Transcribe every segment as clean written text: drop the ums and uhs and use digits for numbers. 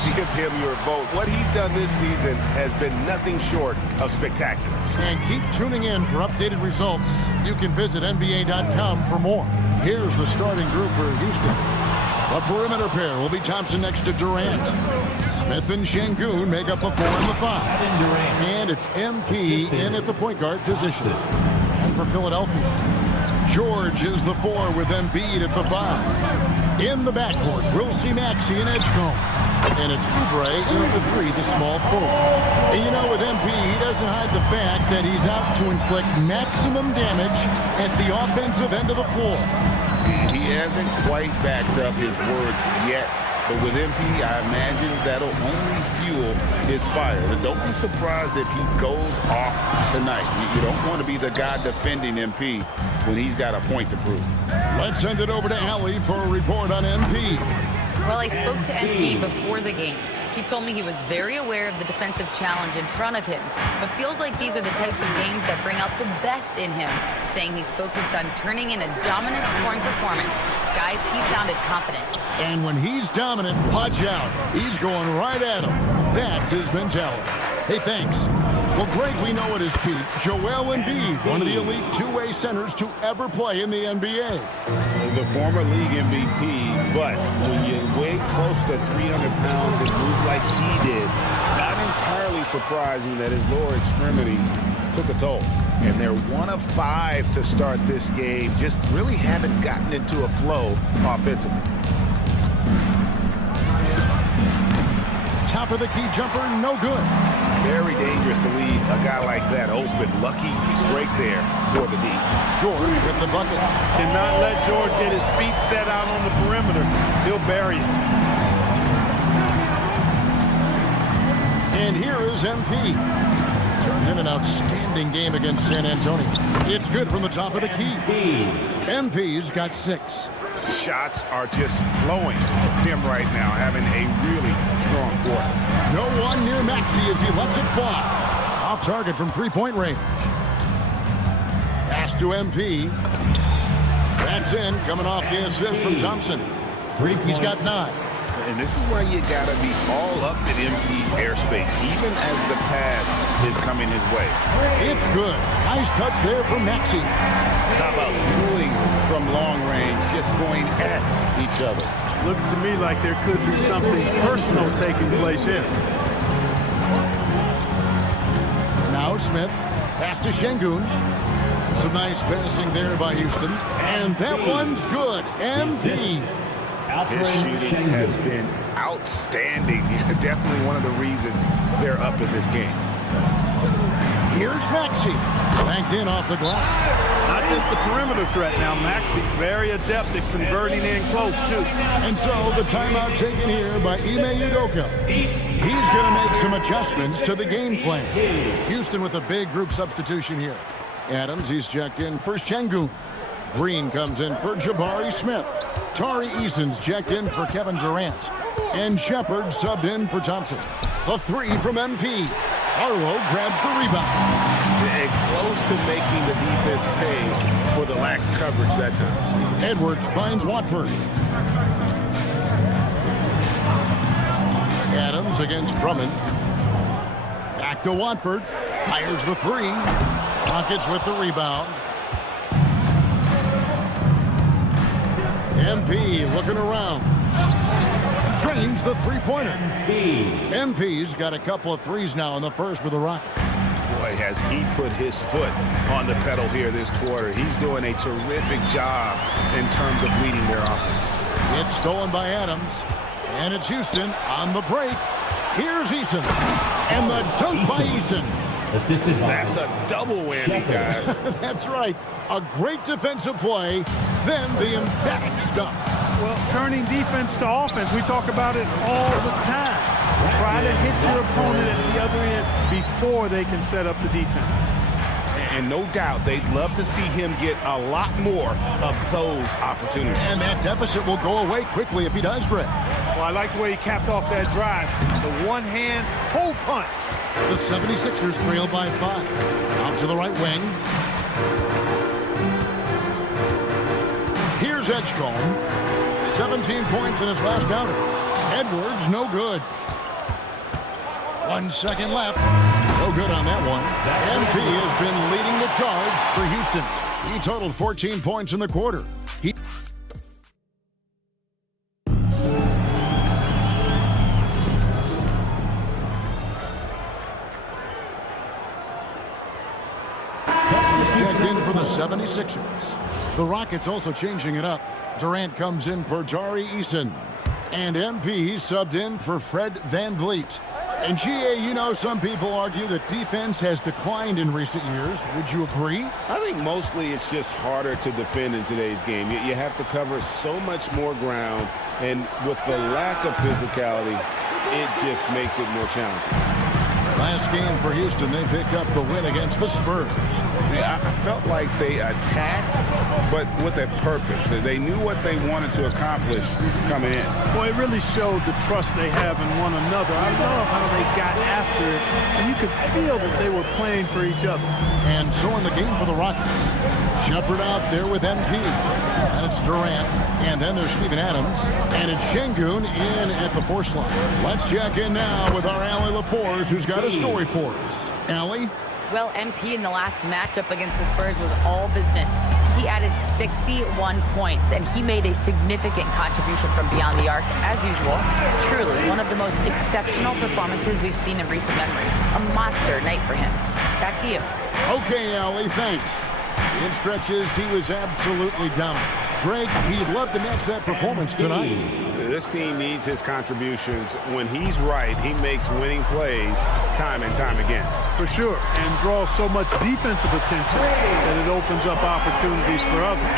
please give him your vote. What he's done this season has been nothing short of spectacular. And keep tuning in for updated results. You can visit NBA.com for more. Here's the starting group for Houston. The perimeter pair will be Thompson next to Durant. Smith and Şengün make up the 4 and the 5. And it's MP in at the point guard position. And for Philadelphia, George is the 4 with Embiid at the 5. In the backcourt, we'll see Maxey and Edgecombe. And it's Oubre in at the 3, the small forward. And you know, with MP, he doesn't hide the fact that he's out to inflict maximum damage at the offensive end of the floor. He hasn't quite backed up his words yet. But with MP, I imagine that'll only fuel his fire. And don't be surprised if he goes off tonight. You don't want to be the guy defending MP when he's got a point to prove. Let's send it over to Allie for a report on MP. Well, I spoke to MP before the game. He told me he was very aware of the defensive challenge in front of him, but feels like these are the types of games that bring out the best in him, saying he's focused on turning in a dominant scoring performance. Guys, he sounded confident. And when he's dominant, watch out. He's going right at him. That's his mentality. Hey, thanks. Well, Greg, we know at his peak, Joel Embiid, one of the elite two-way centers to ever play in the NBA. The former league MVP, but when you weigh close to 300 pounds and move like he did, not entirely surprising that his lower extremities took a toll. And they're 1 of 5 to start this game. Just really haven't gotten into a flow offensively. Top of the key jumper, no good. Very dangerous to leave a guy like that open. Lucky break there for the D. George with the bucket. Cannot let George get his feet set out on the perimeter. He'll bury it. And here is MP. Turned in an outstanding game against San Antonio. It's good from the top of the key. MP's got 6. Shots are just flowing from him right now, having a really strong quarter. No one near Maxey as he lets it fly. Off target from three-point range. Pass to MP. That's in, coming off the assist from Thompson. He's got 9. And this is why you gotta be all up in MP's airspace, even as the pass is coming his way. It's good. Nice touch there from Maxey. How about dueling from long range, just going at each other? Looks to me like there could be something personal taking place here. Now Smith. Pass to Şengün. Some nice passing there by Houston. And that one's good. MP. His shooting has been outstanding. Definitely one of the reasons they're up in this game. Here's Maxey. Banked in off the glass. Not just the perimeter threat now. Maxey very adept at converting in close, too. And so the timeout taken here by Ime Udoka. He's going to make some adjustments to the game plan. Houston with a big group substitution here. Adams, he's checked in for Şengün. Green comes in for Jabari Smith. Tari Eason's checked in for Kevin Durant. And Shepard subbed in for Thompson. The 3 from MP. Arlo grabs the rebound. Close to making the defense pay for the lax coverage that time. Edwards finds Watford. Adams against Drummond. Back to Watford. Fires the 3. Rockets with the rebound. MP looking around. Drains the three-pointer. MP's got a couple of threes now in the first for the Rockets. Boy, has he put his foot on the pedal here this quarter. He's doing a terrific job in terms of leading their offense. It's stolen by Adams. And it's Houston on the break. Here's Eason. And the dunk by Eason. That's a double whammy, guys. That's right. A great defensive play, then the emphatic stuff. Well, turning defense to offense, we talk about it all the time. Try to hit your opponent at the other end before they can set up the defense. And no doubt they'd love to see him get a lot more of those opportunities. And that deficit will go away quickly if he does, Greg. Well, I like the way he capped off that drive. The one-hand hole punch. The 76ers trail by 5. Out to the right wing. Here's Edgecombe. 17 points in his last outing. Edwards, no good. 1 second left. No good on that one. MP has been leading the charge for Houston. He totaled 14 points in the quarter. Checked in for the 76ers. The Rockets also changing it up. Durant comes in for Tari Eason. And MP subbed in for Fred VanVleet. And GA, you know, some people argue that defense has declined in recent years. Would you agree? I think mostly it's just harder to defend in today's game. You have to cover so much more ground, and with the lack of physicality, it just makes it more challenging. Last game for Houston, they picked up the win against the Spurs. Yeah, I felt like they attacked, but with a purpose. They knew what they wanted to accomplish coming in. Well, it really showed the trust they have in one another. I love how they got after it, and you could feel that they were playing for each other. And so in the game for the Rockets, Shepard out there with MP. And it's Durant. And then there's Steven Adams. And it's Şengün in at the force line. Let's check in now with our Allie LaForce, who's got a story for us. Allie? Well, MP in the last matchup against the Spurs was all business. He added 61 points, and he made a significant contribution from beyond the arc, as usual. Truly, one of the most exceptional performances we've seen in recent memory. A monster night for him. Back to you. Okay, Allie, thanks. In stretches, he was absolutely dominant. Greg, he'd love to match that performance tonight. This team needs his contributions. When he's right, he makes winning plays time and time again. For sure, and draws so much defensive attention that it opens up opportunities for others.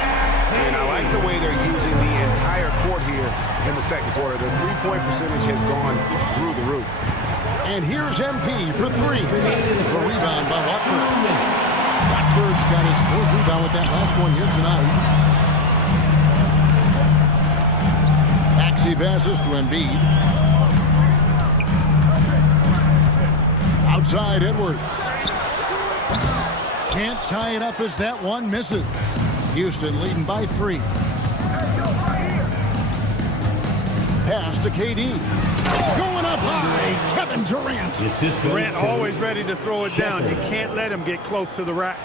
And I like the way they're using the entire court here in the second quarter. The three-point percentage has gone through the roof. And here's MP for three. The rebound by Watford. Watford's got his fourth rebound with that last one here tonight. Maxey passes to Embiid. Outside Edwards. Can't tie it up as that one misses. Houston leading by 3. Pass to KD. Going up high, Kevin Durant. Durant always ready to throw it down. You can't let him get close to the rack.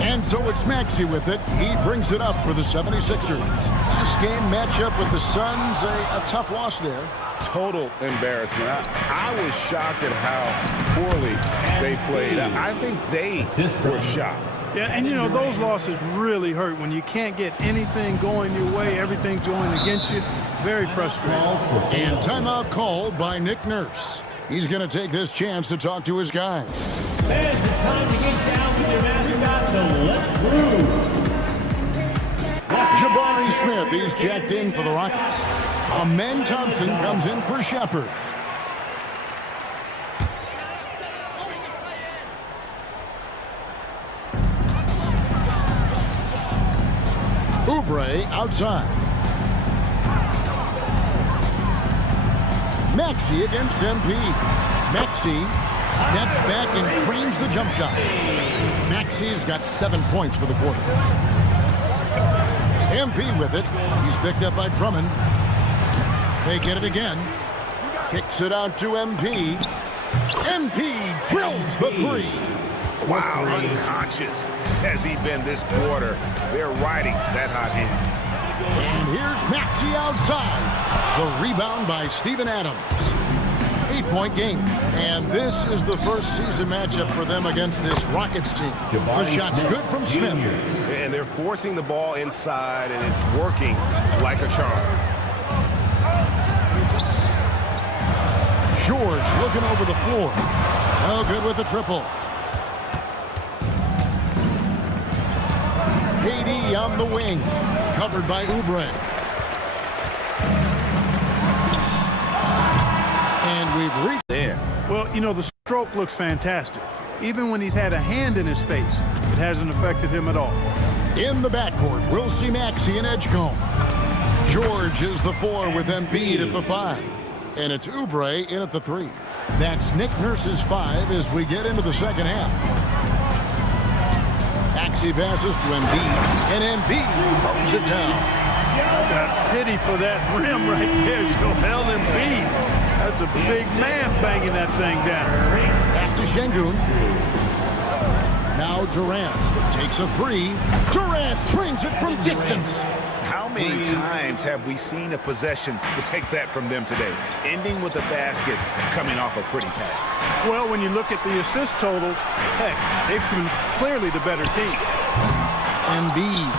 And so it's Maxey with it. He brings it up for the 76ers. Last game matchup with the Suns, a tough loss there. Total embarrassment. I was shocked at how poorly they played. I think they were shocked. Yeah, and you know, those losses really hurt when you can't get anything going your way, everything's going against you. Very frustrating. And timeout called by Nick Nurse. He's going to take this chance to talk to his guys. Fans, it's time to get down with your mascot, the Left Groove. Jabari Smith, he's checked in for the Rockets. Amen Thompson comes in for Shepard. Oubre outside. Maxey against MP. Maxey steps back and trains the jump shot. Maxey's got 7 points for the quarter. MP with it. He's picked up by Drummond. They get it again. Kicks it out to MP. MP drills the 3. Wow, unconscious has he been this quarter. They're riding that hot hand. And here's Maxey outside. The rebound by Steven Adams. 8-point game. And this is the first season matchup for them against this Rockets team. The shot's good from Smith. And they're forcing the ball inside, and it's working like a charm. George looking over the floor. No good with the triple. KD on the wing. Covered by Oubre. And we've reached there. Well, you know, the stroke looks fantastic. Even when he's had a hand in his face, it hasn't affected him at all. In the backcourt, we'll see Maxey and Edgecombe. George is the 4 with Embiid at the 5. And it's Oubre in at the 3. That's Nick Nurse's 5 as we get into the second half. Maxey passes to Embiid, and Embiid throws it down. Got pity for that rim right there, Joel Embiid. That's a big man banging that thing down. Pass to Şengün. Now Durant takes a three. Durant swings it from distance. How many times have we seen a possession like that from them today, ending with a basket coming off a pretty pass? Well, when you look at the assist totals, heck, they've been clearly the better team. Embiid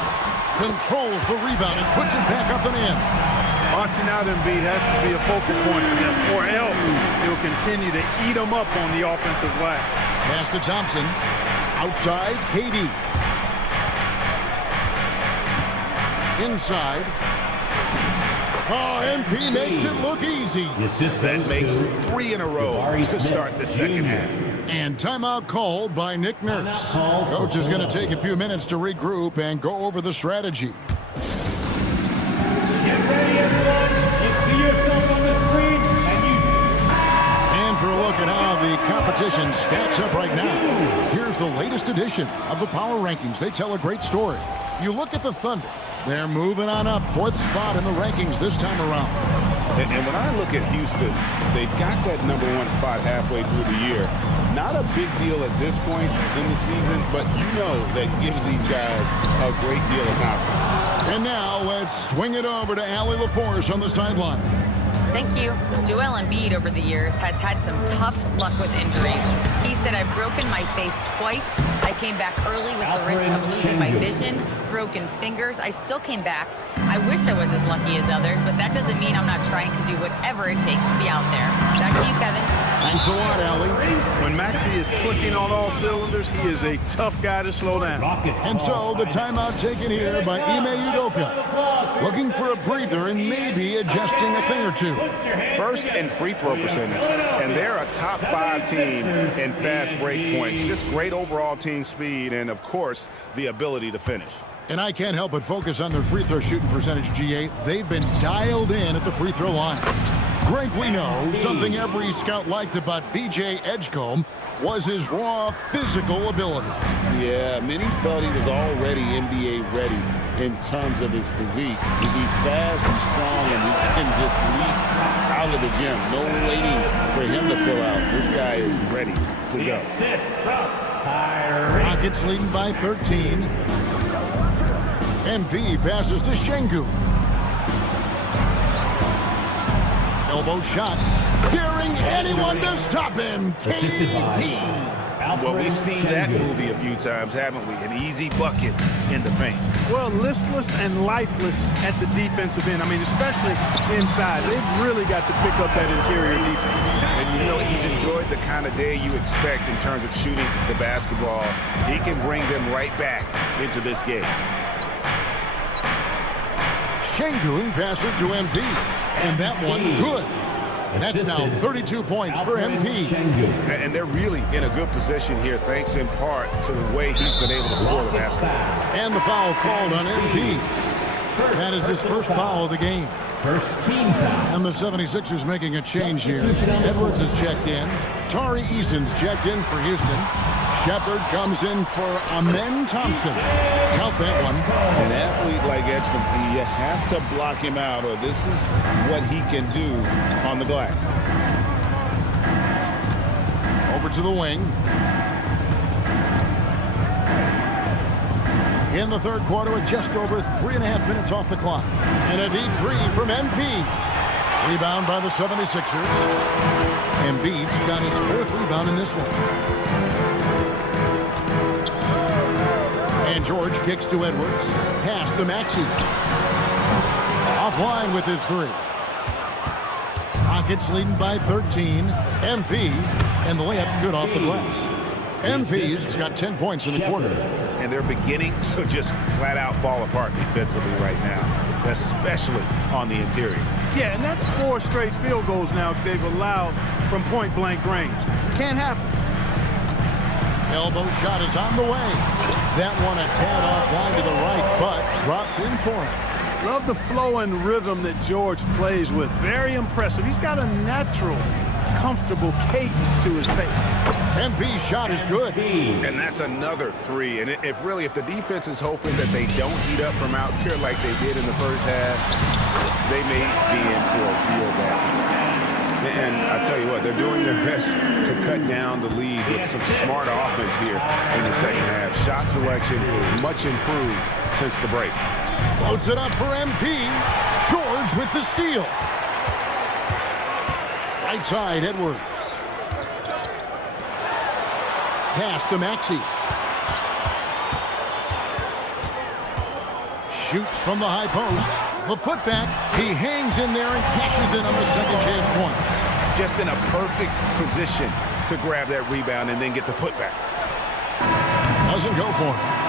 controls the rebound and puts it back up and in. Boxing out Embiid has to be a focal point for them, or else he'll continue to eat them up on the offensive glass. Pass to Thompson. Outside, KD. Inside. Oh, MP makes it look easy. That makes 3 in a row to start the second half. And timeout called by Nick Nurse. Coach is going to take a few minutes to regroup and go over the strategy. Get ready, everyone. You see yourself on the screen, And for a look at how the competition stacks up right now, here's the latest edition of the Power Rankings. They tell a great story. You look at the Thunder. They're moving on up, 4th spot in the rankings this time around. And when I look at Houston, they've got that #1 spot halfway through the year. Not a big deal at this point in the season, but you know that gives these guys a great deal of confidence. And now let's swing it over to Allie LaForce on the sideline. Thank you. Joel Embiid over the years has had some tough luck with injuries. He said, I've broken my face twice. I came back early with the risk of losing my vision, broken fingers. I still came back. I wish I was as lucky as others, but that doesn't mean I'm not trying to do whatever it takes to be out there. Back to you, Kevin. Thanks a lot, Allie. When Maxey is clicking on all cylinders, he is a tough guy to slow down. And so the timeout taken here by Ime Udoka. Looking for a breather and maybe adjusting a thing or two. First in free throw percentage, and they're a top 5 team in fast break points. Just great overall team speed and, of course, the ability to finish. And I can't help but focus on their free throw shooting percentage, G8. They've been dialed in at the free throw line. Greg, we know something every scout liked about VJ Edgecombe was his raw physical ability. Yeah, many felt he was already NBA ready in terms of his physique. He's fast, he's strong, and he can just leap out of the gym. No waiting for him to fill out. This guy is ready to go. Rockets leading by 13. MP passes to Şengün. Elbow shot. Daring anyone to stop him. KD. Well, we've seen that movie a few times, haven't we? An easy bucket in the paint. Well, listless and lifeless at the defensive end. I mean, especially inside. They've really got to pick up that interior defense. And, you know, he's enjoyed the kind of day you expect in terms of shooting the basketball. He can bring them right back into this game. Şengün passes to MP. And that one, good. That's now 32 points for MP. And they're really in a good position here, thanks in part to the way he's been able to score the basketball. And the foul called on MP. That is his first foul of the game. First team foul. And the 76ers making a change here. Edwards is checked in. Tari Eason's checked in for Houston. Shepard comes in for Amen Thompson. Count that one. An athlete like Edgecombe, you have to block him out, or this is what he can do on the glass. Over to the wing. In the third quarter with just over 3.5 minutes off the clock. And a deep three from MP. Rebound by the 76ers. Embiid's got his 4th rebound in this one. And George kicks to Edwards. Pass to Maxey. Offline with his 3. Rockets leading by 13. MP. And the layup's good off the glass. MP's got 10 points in the quarter. And they're beginning to just flat out fall apart defensively right now, especially on the interior. Yeah, and that's 4 straight field goals now they've allowed from point-blank range. Can't happen. Elbow shot is on the way. That one a tad offline to the right, but drops in for him. Love the flow and rhythm that George plays with. Very impressive. He's got a natural comfortable cadence to his pace. MP's shot is good. And that's another three. And if the defense is hoping that they don't heat up from out there like they did in the first half, they may be in for a real bad situation. And I tell you what, they're doing their best to cut down the lead with some smart offense here in the second half. Shot selection much improved since the break. Floats it up for MP. George with the steal. Right side, Edwards. Pass to Maxey. Shoots from the high post. The putback. He hangs in there and cashes in on the second chance points. Just in a perfect position to grab that rebound and then get the putback. Doesn't go for it.